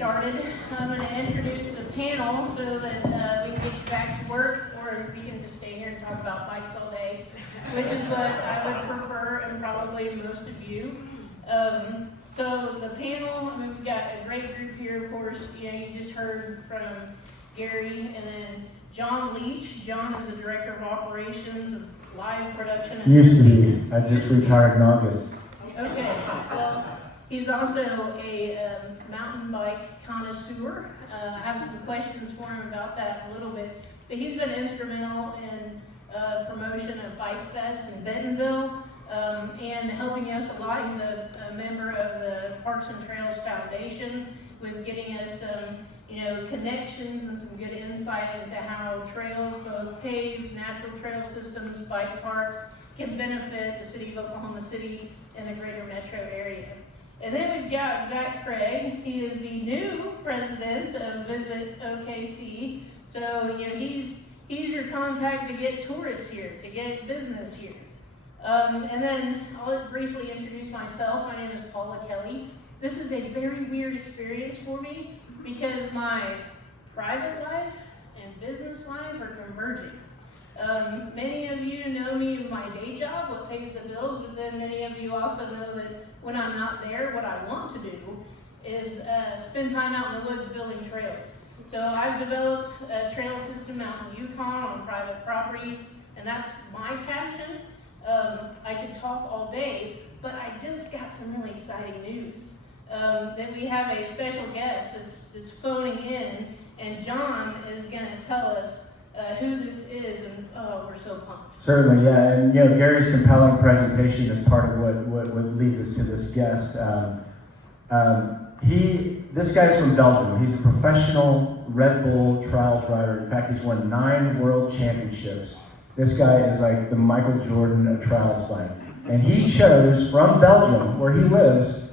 started. I'm going to introduce the panel so that we can get you back to work, or we can just stay here and talk about bikes all day, which is what I would prefer, and probably most of you. So the panel, we've got a great group here, of course. You just heard from Gary, and then John Leach. John is the Director of Operations of Live Production. Used to be. I just retired in August. Okay, well, he's also a mountain bike connoisseur. I have some questions for him about that in a little bit. But he's been instrumental in promotion of Bike Fest in Bentonville and helping us a lot. He's a member of the Parks and Trails Foundation with getting us some connections and some good insight into how trails, both paved, natural trail systems, bike parks, can benefit the city of Oklahoma City and the greater metro area. And then we've got Zach Craig. He is the new president of Visit OKC. So he's your contact to get tourists here, to get business here. And then I'll briefly introduce myself. My name is Paula Kelly. This is a very weird experience for me because my private life and business life are converging. Many of you know me in my day job, what pays the bills, but then many of you also know that when I'm not there, what I want to do is spend time out in the woods building trails. So I've developed a trail system out in Yukon on private property, and that's my passion. I could talk all day, but I just got some really exciting news. That we have a special guest that's phoning in, and John is going to tell us who this is, and we're so pumped. Certainly, yeah, and Gary's compelling presentation is part of what leads us to this guest. This guy's from Belgium. He's a professional Red Bull trials rider. In fact, he's won 9 world championships. This guy is like the Michael Jordan of trials bike. And he chose, from Belgium, where he lives,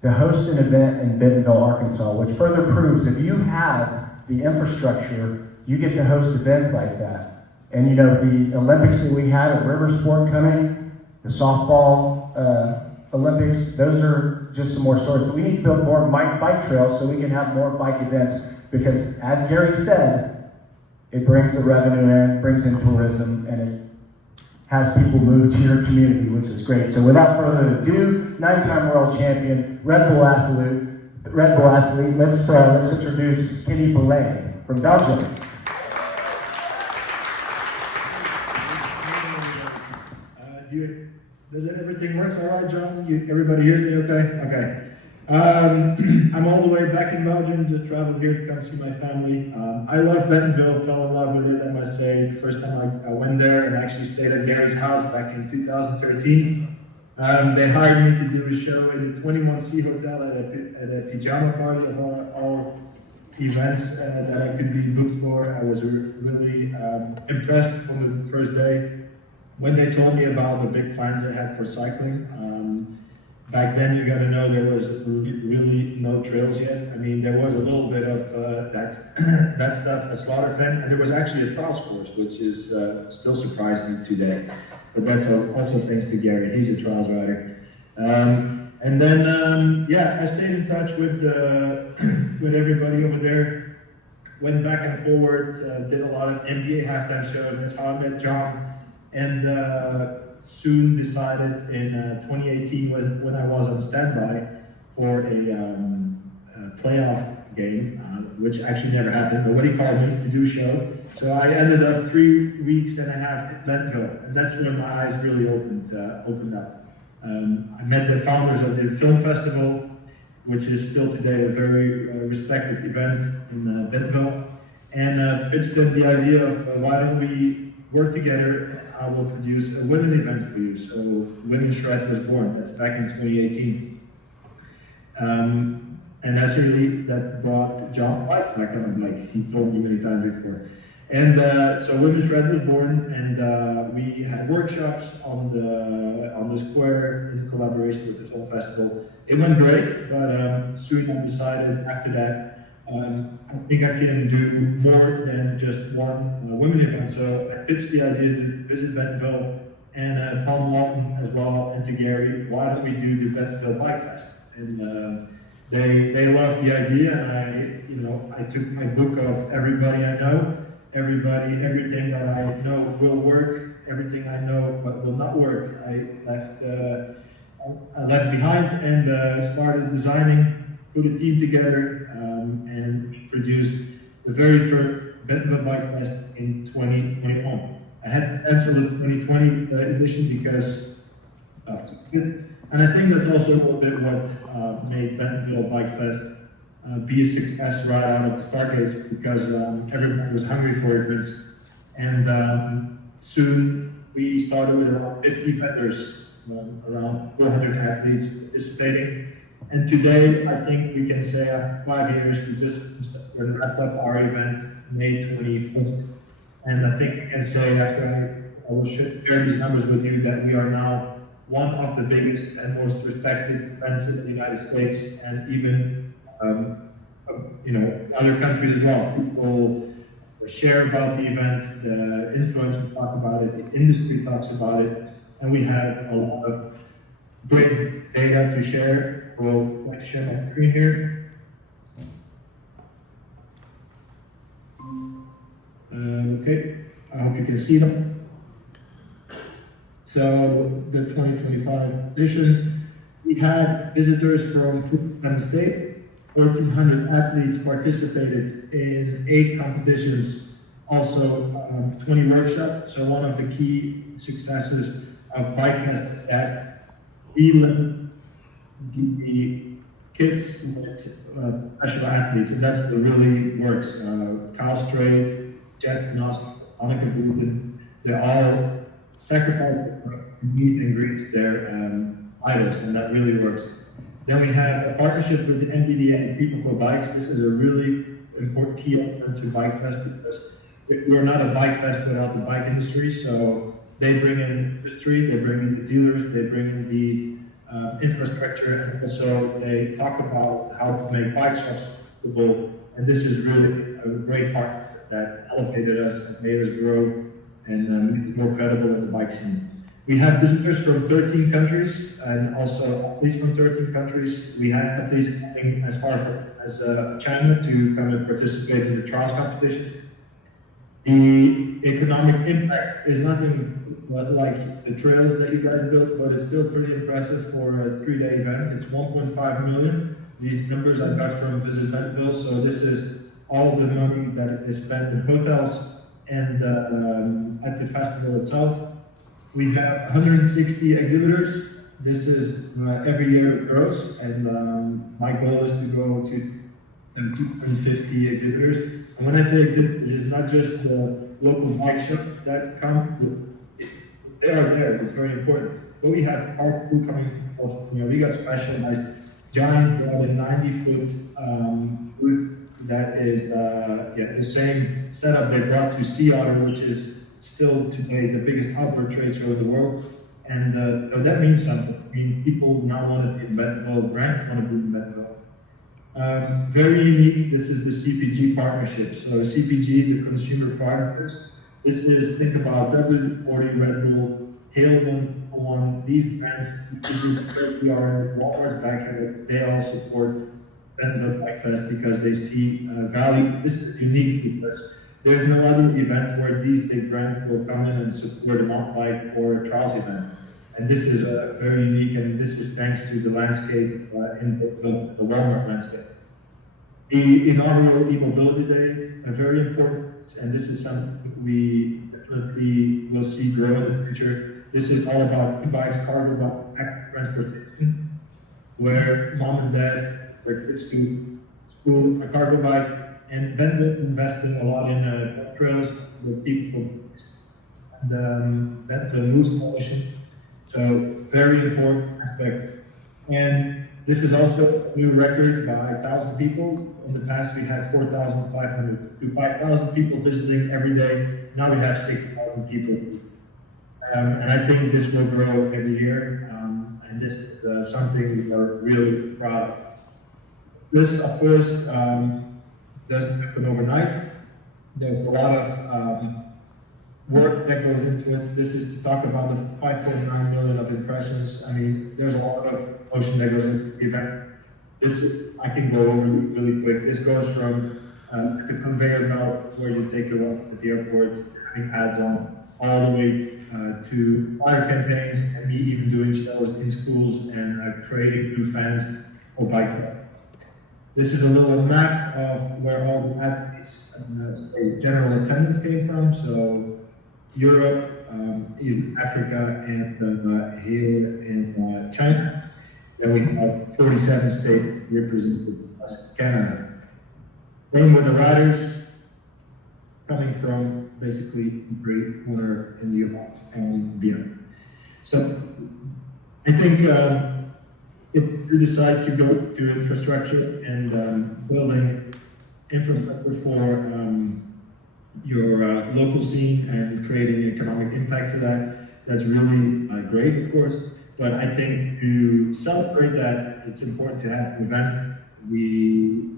to host an event in Bentonville, Arkansas, which further proves if you have the infrastructure, you get to host events like that. And the Olympics that we had at River Sport coming, the softball Olympics, those are just some more stories. But we need to build more bike trails so we can have more bike events, because as Gary said, it brings the revenue in, brings in tourism, and it has people move to your community, which is great. So without further ado, 9-time world champion, Red Bull athlete, let's introduce Kenny Belay from Belgium. Does everything works all right, John? Everybody hears me okay? Okay. I'm all the way back in Belgium, just traveled here to come see my family. I love Bentonville, fell in love with it, I must say. The first time I went there and actually stayed at Gary's house back in 2013. They hired me to do a show in the 21C Hotel at a pajama party of all events that I could be booked for. I was really impressed from the first day when they told me about the big plans they had for cycling. Back then, you got to know there was really no trails yet. I mean, there was a little bit of that stuff, a slaughter pen, and there was actually a trials course, which is still surprising me today. But that's also thanks to Gary. He's a trials rider. And then, I stayed in touch with everybody over there. Went back and forward, did a lot of NBA halftime shows. That's how I met John. And soon decided in 2018 was when I was on standby for a playoff game, which actually never happened. Nobody called me to do a show. So I ended up 3 weeks and a half in Bentonville, and that's when my eyes really opened up. I met the founders of the film festival, which is still today a very respected event in Bentonville, and pitched them the idea of why don't we work together. I will produce a women event for you. So Women's Shred was born. That's back in 2018. And that's really, that brought John White back on the bike. He told me many times before. And so Women's Shred was born, and we had workshops on the square in collaboration with the film festival. It went great, but soon I decided after that, I think I can do more than just one women event. So I pitched the idea to Visit Bentonville and Tom Walton as well, and to Gary, why don't we do the Bentonville Bike Fest? And They love the idea, and I took my book of everybody I know, everything that I know will work, everything I know but will not work. I left behind and started designing, put a team together, and produced the very first Bentonville Bike Fest in 2021. I had to cancel the 2020 edition because of COVID. And I think that's also a little bit what made Bentonville Bike Fest be a success right out of the start gates, because everyone was hungry for events. And soon we started with around 50 vendors, around 400 athletes participating. And today, I think we can say after 5 years, we wrapped up our event May 25th. And I think we can say, after I will share these numbers with you, that we are now one of the biggest and most respected events in the United States, and even other countries as well. People share about the event, the influencers talk about it, the industry talks about it, and we have a lot of great data to share. We'll share my screen here. Okay, I hope you can see them. So the 2025 edition, we had visitors from 57 states. 1,400 athletes participated in 8 competitions, also 20 workshops. So one of the key successes of Bike Fest is that we link the kids with professional athletes, and that's what really works. Kyle Strait, Jeff Nosk, Anneke Boeten, they all sacrifice meet and greet their idols, and that really works. Then we have a partnership with the NBDA and People for Bikes. This is a really important key element to Bike Fest, because we're not a bike fest without the bike industry. So they bring in history, they bring in the dealers, they bring in the infrastructure, and also they talk about how to make bike shops profitable. And this is really a great partnership that elevated us and made us grow and made us more credible in the bike scene. We have visitors from 13 countries, and also athletes from 13 countries. We had athletes coming as far as China to come and participate in the trials competition. The economic impact is nothing like the trails that you guys built, but it's still pretty impressive for a 3-day event. It's 1.5 million. These numbers I got from Visit Bentonville, so this is all the money that is spent in hotels and at the festival itself. We have 160 exhibitors. This is every year it grows, and my goal is to go to 250 exhibitors. And when I say exhibitors, it's not just the local bike shops that come. They are there, it's very important. But we have our crew coming from California. We got specialized giant, 90-foot booth that is the same setup they brought to Sea Otter, which is still today the biggest outdoor trade show in the world. And that means something. I mean, people now want to be in Bentonville, brand want to be in Bentonville. Very unique, this is the CPG partnership. So CPG, the consumer partners, this is, think about WD-40, Red Bull, Hale 101, these brands, we are in Walmart's backyard, they all support Bentonville Bike Fest because they see value. This is unique because there's no other event where these big brands will come in and support a mountain bike or a trials event. And this is very unique, and this is thanks to the landscape in the Walmart landscape. The inaugural e-mobility day, very important, and this is something we definitely will see grow in the future. This is all about e-bikes, cargo bike, active transportation, where mom and dad, their kids to school, a cargo bike, and Bentonville's investing a lot in trails with people for the Moose Coalition. So very important aspect. And this is also a new record by 1,000 people. In the past, we had 4,500 to 5,000 people visiting every day. Now we have 6,000 people. And I think this will grow every year. And this is something we are really proud of. This, of course, doesn't happen overnight. There's a lot of work that goes into it. This is to talk about the 5.9 million of impressions. I mean, there's a lot of motion that goes into the event. This, I can go over really quick. This goes from the conveyor belt where you take your walk at the airport, having ads on, all the way to fire campaigns, and me even doing shows in schools and creating new fans for bike fun. This is a little map of where all the athletes and general attendance came from. So Europe, in Africa, and here in China. Then we have 47 states represented plus Canada. Same with the riders, coming from basically Great Winter in the US and beyond. So I think if you decide to go to infrastructure and building infrastructure for your local scene and creating economic impact for that, that's really great, of course. But I think to celebrate that, it's important to have an event. We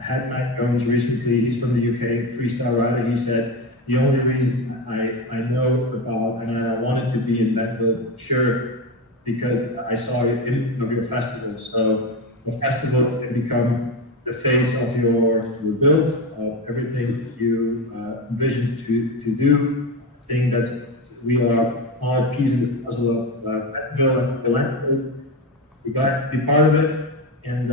had Matt Jones recently, he's from the UK, freestyle rider. He said, the only reason I know about and I wanted to be in Bentonville, sure, because I saw it in your festival. So the festival can become the face of your build, everything you envision to do. I think that we are all a piece of the puzzle of Bentonville and the landscape. We got to be part of it, and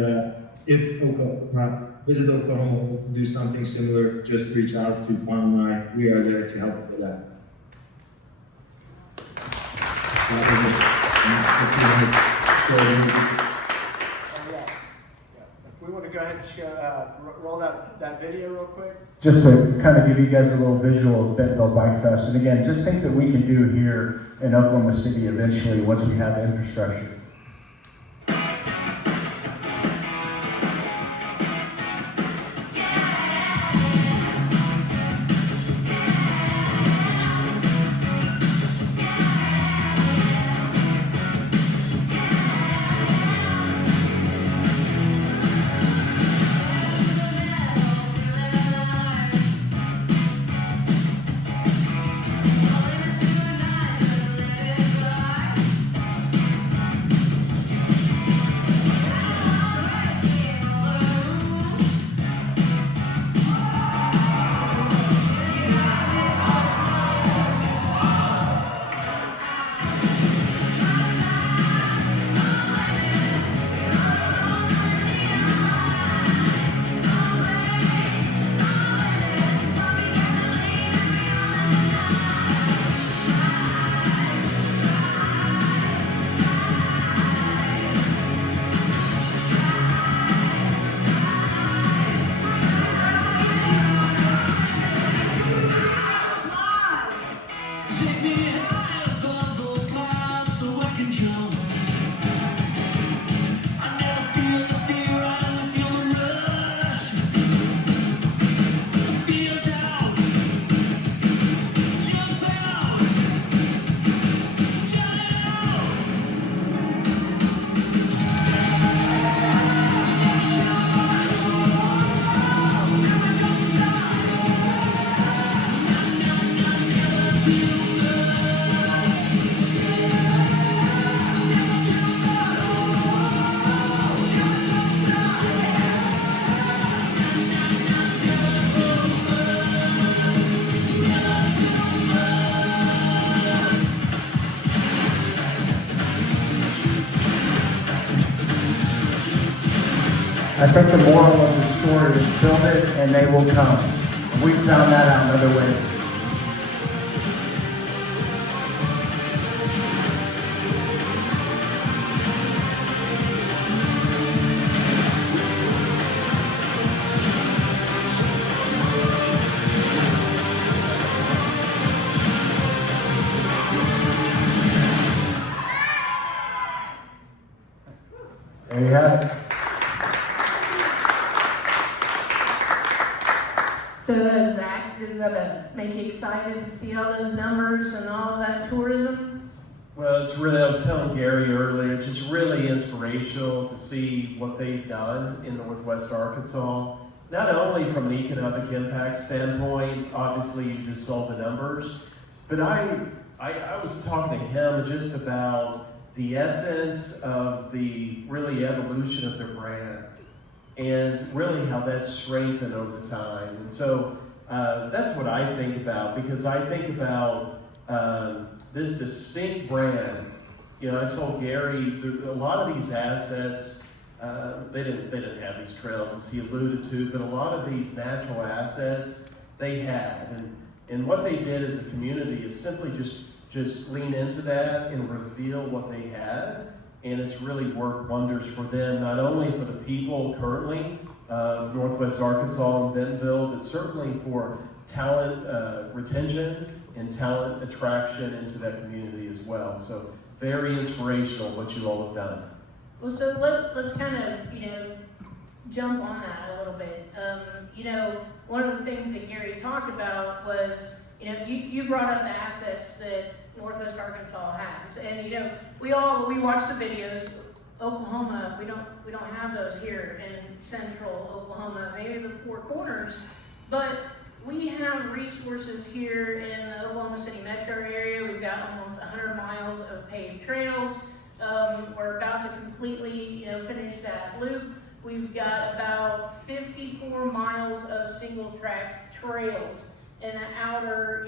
if Oklahoma, visit Oklahoma, do something similar, just reach out to Juan and I. We are there to help with that. If we want to go ahead and show, roll that video real quick. Just to kind of give you guys a little visual of Bentonville Bike Fest, and again, just things that we can do here in Oklahoma City eventually once we have the infrastructure. I think the moral of the story is build it and they will come. And we found that out in other ways. There you have it. So Zach, does that make you excited to see all those numbers and all of that tourism? Well, it's really, I was telling Gary earlier, it's just really inspirational to see what they've done in Northwest Arkansas. Not only from an economic impact standpoint, obviously you just saw the numbers, but I was talking to him just about the essence of the really evolution of their brand. and really how that's strengthened over time. And so that's what I think about, because I think about this distinct brand. You know, I told Gary, a lot of these assets, they didn't have these trails, as he alluded to, but a lot of these natural assets they had. And what they did as a community is simply just lean into that and reveal what they had. And it's really worked wonders for them, not only for the people currently of Northwest Arkansas and Bentonville, but certainly for talent retention and talent attraction into that community as well. So very inspirational what you all have done. Well, so let's kind of, jump on that a little bit. One of the things that Gary talked about was, you brought up the assets that Northwest Arkansas has, and we watch the videos. Oklahoma, we don't have those here in central Oklahoma, maybe the Four Corners, but we have resources here in the Oklahoma City metro area. We've got almost 100 miles of paved trails. We're about to completely, finish that loop. We've got about 54 miles of single track trails in the outer,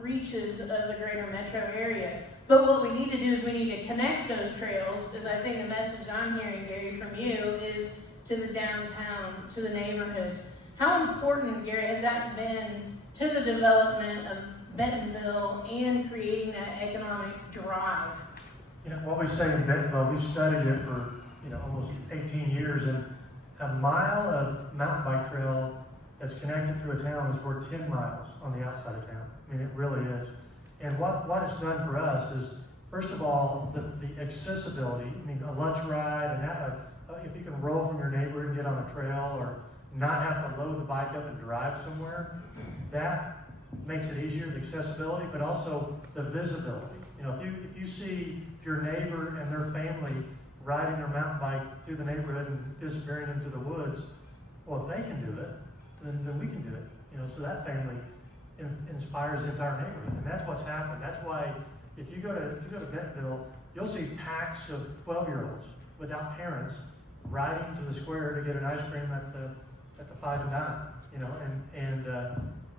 reaches of the greater metro area. But what we need to do is we need to connect those trails, as I think the message I'm hearing, Gary, from you, is to the downtown, to the neighborhoods. How important, Gary, has that been to the development of Bentonville and creating that economic drive? What we say in Bentonville, we studied it for almost 18 years, and a mile of mountain bike trail that's connected through a town is worth 10 miles on the outside of town. I mean, it really is. And what it's done for us is, first of all, the accessibility. I mean, a lunch ride, and if you can roll from your neighborhood and get on a trail, or not have to load the bike up and drive somewhere, that makes it easier, the accessibility, but also the visibility. If you see your neighbor and their family riding their mountain bike through the neighborhood and disappearing into the woods, well, if they can do it, then we can do it. So that family inspires the entire neighborhood, and that's what's happened. That's why if you go to Bentonville, you'll see packs of 12-year-olds without parents riding to the square to get an ice cream at the 5 to 9.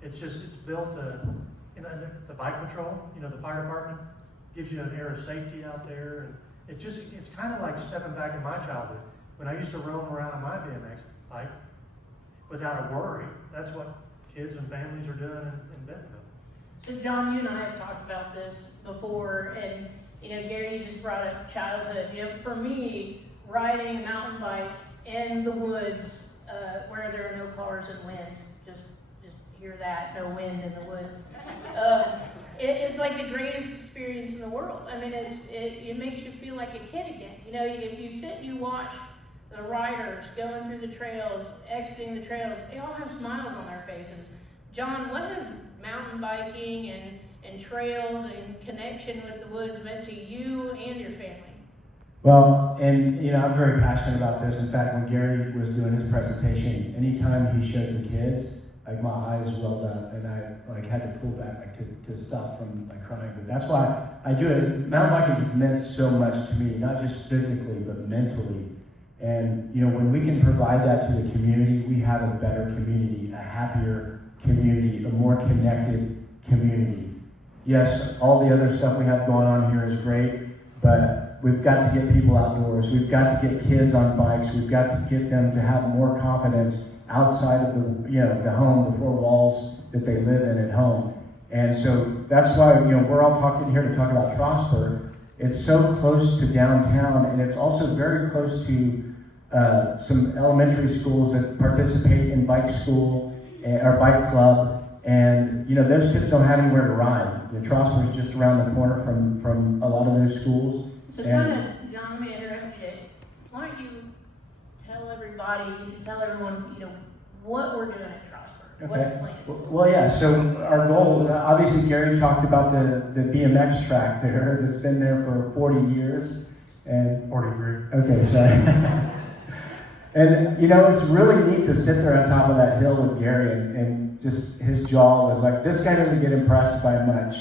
It's built the bike patrol, the fire department gives you an air of safety out there, and it's kind of like stepping back in my childhood when I used to roam around on my BMX bike without a worry. That's what kids and families are doing in Bentonville. So John, you and I have talked about this before, and Gary, you just brought up childhood. For me, riding a mountain bike in the woods where there are no cars and wind, just hear that, no wind in the woods. It's like the greatest experience in the world. I mean, it makes you feel like a kid again. If you sit and you watch the riders going through the trails, exiting the trails, they all have smiles on their faces. John, what has mountain biking and trails and connection with the woods meant to you and your family? Well, and I'm very passionate about this. In fact, when Gary was doing his presentation, anytime he showed the kids, like my eyes welled up, and I had to pull back to stop from crying. But that's why I do it. Mountain biking has meant so much to me, not just physically but mentally. And when we can provide that to the community, we have a better community, a happier community, a more connected community. Yes, all the other stuff we have going on here is great, but we've got to get people outdoors. We've got to get kids on bikes. We've got to get them to have more confidence outside of the home, the four walls that they live in at home. And so that's why we're all talking here to talk about Trosper. It's so close to downtown, and it's also very close to some elementary schools that participate in bike school or bike club, and those kids don't have anywhere to ride. The Trosper is just around the corner from a lot of those schools. So John, let me interrupt you. Why don't you tell everyone, what we're doing at Trosper? Okay. What plans? Well, yeah, so our goal, obviously Gary talked about the BMX track there that's been there for 40 years. And 43. Okay, sorry. And it's really neat to sit there on top of that hill with Gary, and just his jaw was like, this guy doesn't get impressed by much.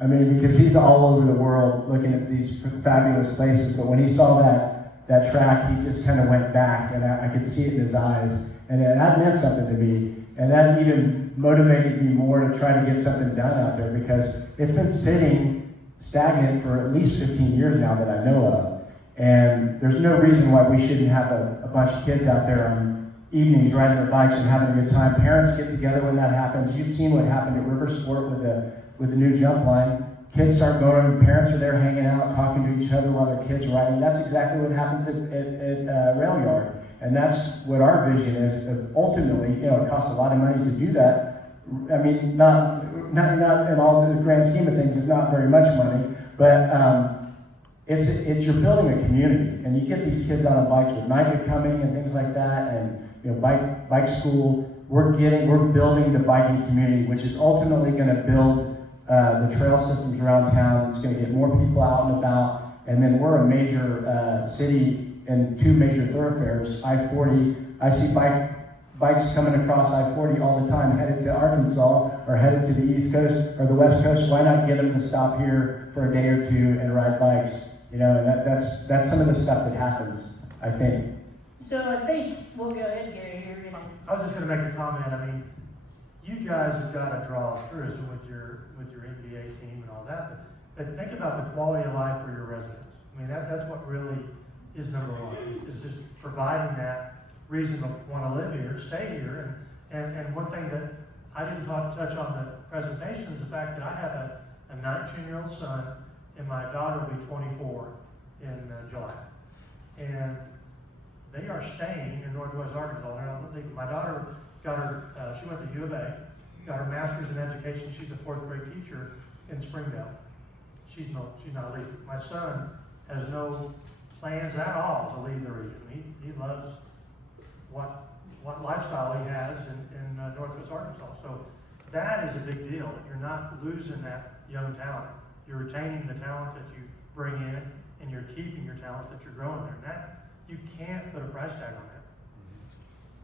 I mean, because he's all over the world looking at these fabulous places, but when he saw that that track, he just kind of went back, and I could see it in his eyes, and that meant something to me, and that even motivated me more to try to get something done out there, because it's been sitting stagnant for at least 15 years now that I know of, and there's no reason why we shouldn't have a bunch of kids out there on evenings riding their bikes and having a good time. Parents get together when that happens. You've seen what happened at River Sport with the new jump line. Kids start going, parents are there hanging out, talking to each other while their kids are riding. That's exactly what happens at Rail Yard. And that's what our vision is. Ultimately, it costs a lot of money to do that. I mean, not in all the grand scheme of things, it's not very much money, but it's you're building a community, and you get these kids out on bikes with NICA coming and things like that, and bike school. We're building the biking community, which is ultimately going to build the trail systems around town. It's going to get more people out and about, and then we're a major city in 2 major thoroughfares, I-40. I see bikes coming across I-40 all the time, headed to Arkansas or headed to the East Coast or the West Coast. Why not get them to stop here for a day or two and ride bikes? And that's some of the stuff that happens, I think. So I think, we'll go ahead, Gary, you're gonna. I was just gonna make a comment. I mean, you guys have got to draw tourism with your NBA team and all that, but think about the quality of life for your residents. I mean, that's what really is number one, is just providing that reason to want to live here, stay here. And one thing that I didn't touch on the presentation is the fact that I have a 19-year-old son, and my daughter will be 24 in July. And they are staying in Northwest Arkansas. My daughter got her, she went to U of A, got her master's in education. She's a 4th grade teacher in Springdale. She's not leaving. My son has no plans at all to leave the region. He loves what lifestyle he has in Northwest Arkansas. So that is a big deal, that you're not losing that young talent. You're retaining the talent that you bring in, and you're keeping your talent that you're growing there. And that, you can't put a price tag on that.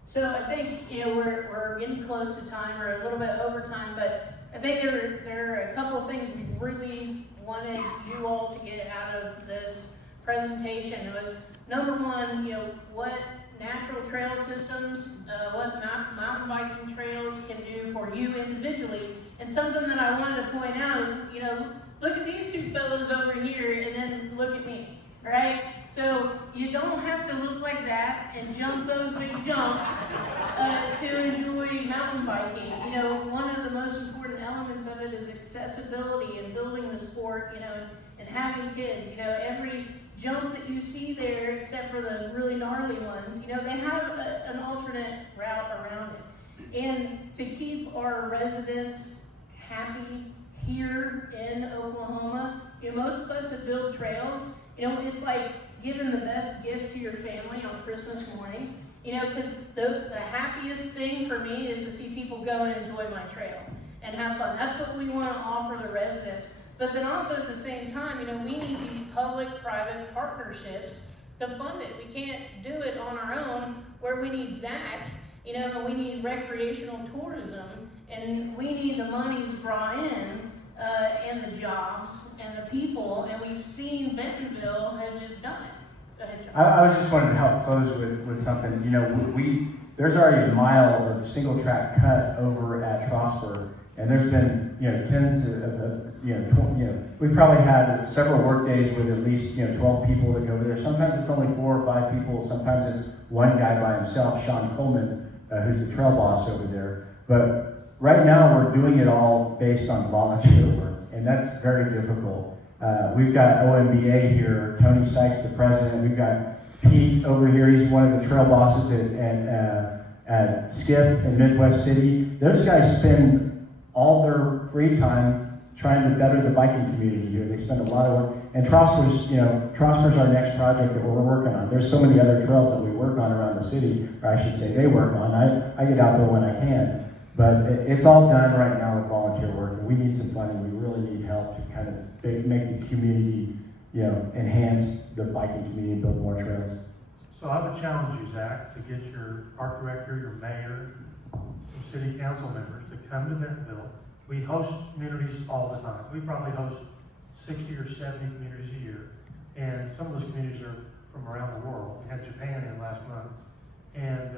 So I think, we're getting close to time, or a little bit over time, but I think there are a couple of things we really wanted you all to get out of this presentation. It was, number one, what natural trail systems, what mountain biking trails can do for you individually. And something that I wanted to point out is, look at these 2 fellows over here, and then look at me, right? So you don't have to look like that and jump those big jumps to enjoy mountain biking. One of the most important elements of it is accessibility and building the sport, and having kids. Every jump that you see there, except for the really gnarly ones, they have an alternate route around it. And to keep our residents happy here in Oklahoma, most of us that build trails, it's like giving the best gift to your family on Christmas morning, because the happiest thing for me is to see people go and enjoy my trail and have fun. That's what we want to offer the residents. But then also at the same time, we need these public-private partnerships to fund it. We can't do it on our own, where we need Zach, we need recreational tourism, and we need the monies brought in, and the jobs and the people, and we've seen Bentonville has just done it. Go ahead, John. I was just wanting to help close with something. There's already a mile of single track cut over at Trosper, and there's been tens of we've probably had several work days with at least 12 people that go over there. Sometimes it's only 4 or 5 people. Sometimes it's one guy by himself, Sean Coleman, who's the trail boss over there. But right now we're doing it all based on volunteer work, and that's very difficult. We've got OMBA here, Tony Sykes, the president. We've got Pete over here. He's one of the trail bosses at Skip in Midwest City. Those guys spend all their free time trying to better the biking community here. They spend a lot of work. And Trosper's our next project that we're working on. There's so many other trails that we work on around the city, or I should say they work on. I get out there when I can. But it's all done right now with volunteer work, and we need some funding. We really need help to kind of make the community, enhance the biking community and build more trails. So I would challenge you, Zach, to get your park director, your mayor, some city council members to come to Bentonville. We host communities all the time. We probably host 60 or 70 communities a year. And some of those communities are from around the world. We had Japan in last month. And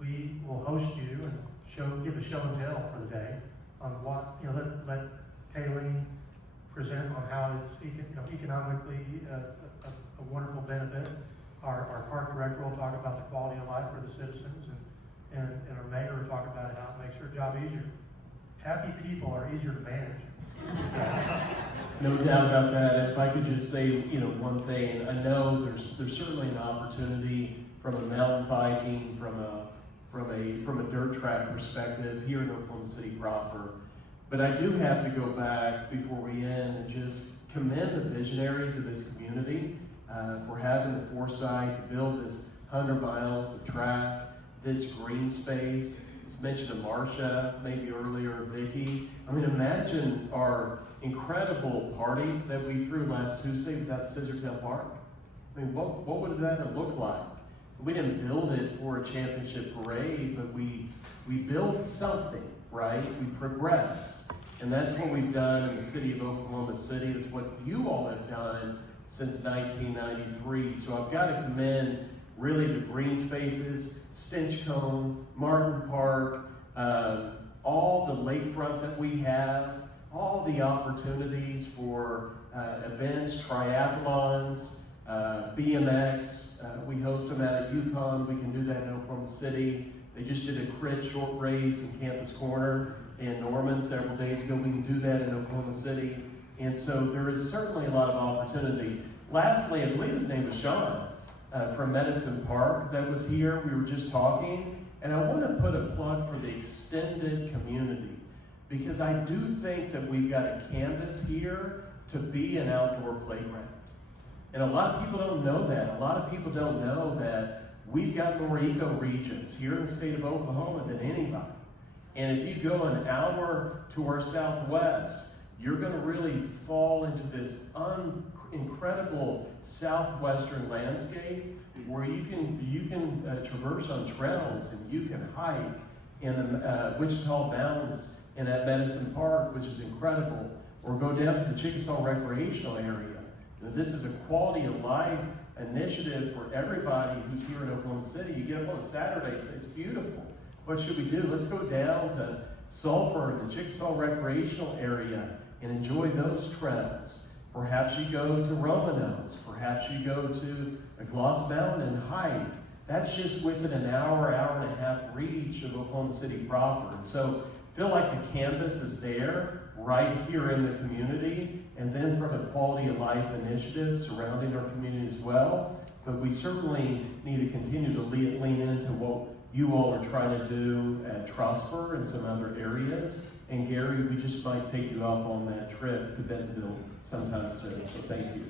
we will host you and give a show and tell for the day on what, let Kayleen present on how it's economically a wonderful benefit. Our park director will talk about the quality of life for the citizens, and our mayor will talk about how it makes her job easier. Happy people are easier to manage. No doubt about that. If I could just say, one thing, I know there's certainly an opportunity from a mountain biking, from a dirt track perspective here in Oklahoma City proper. But I do have to go back before we end and just commend the visionaries of this community for having the foresight to build this 100 miles of track, this green space. It was mentioned to Marcia, maybe earlier, Vicky. I mean, imagine our incredible party that we threw last Tuesday without Scissortail Park. I mean, what would that have looked like? We didn't build it for a championship parade, but we built something, right? We progressed. And that's what we've done in the city of Oklahoma City. It's what you all have done since 1993. So I've got to commend really the green spaces, Stinchcombe, Martin Park, all the lakefront that we have, all the opportunities for events, triathlons, BMX. We host them out at Yukon. We can do that in Oklahoma City. They just did a crit short race in Campus Corner in Norman several days ago. We can do that in Oklahoma City. And so there is certainly a lot of opportunity. Lastly, I believe his name was Sean from Medicine Park that was here. We were just talking. And I want to put a plug for the extended community, because I do think that we've got a canvas here to be an outdoor playground. And a lot of people don't know that. A lot of people don't know that we've got more eco-regions here in the state of Oklahoma than anybody. And if you go an hour to our southwest, you're going to really fall into this incredible southwestern landscape where you can traverse on trails, and you can hike in the Wichita Mountains and at Medicine Park, which is incredible, or go down to the Chickasaw Recreational Area. This is a quality of life initiative for everybody who's here in Oklahoma City. You get up on a Saturday and say, it's beautiful. What should we do? Let's go down to Sulphur, the Chickasaw Recreational Area, and enjoy those trails. Perhaps you go to Romanos. Perhaps you go to Gloss Mountain and hike. That's just within an hour, hour and a half reach of Oklahoma City proper. And so I feel like the canvas is there right here in the community, and then from a quality of life initiative surrounding our community as well. But we certainly need to continue to lean into what you all are trying to do at Trosper and some other areas. And Gary, we just might take you up on that trip to Bentonville sometime soon. So thank you.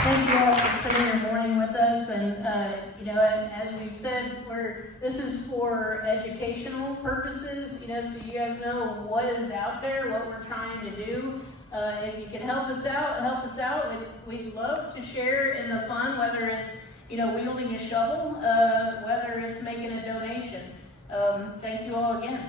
Thank you all for spending your morning with us, and as we've said, this is for educational purposes, so you guys know what is out there, what we're trying to do. If you can help us out. We'd love to share in the fun, whether it's wielding a shovel, whether it's making a donation. Thank you all again.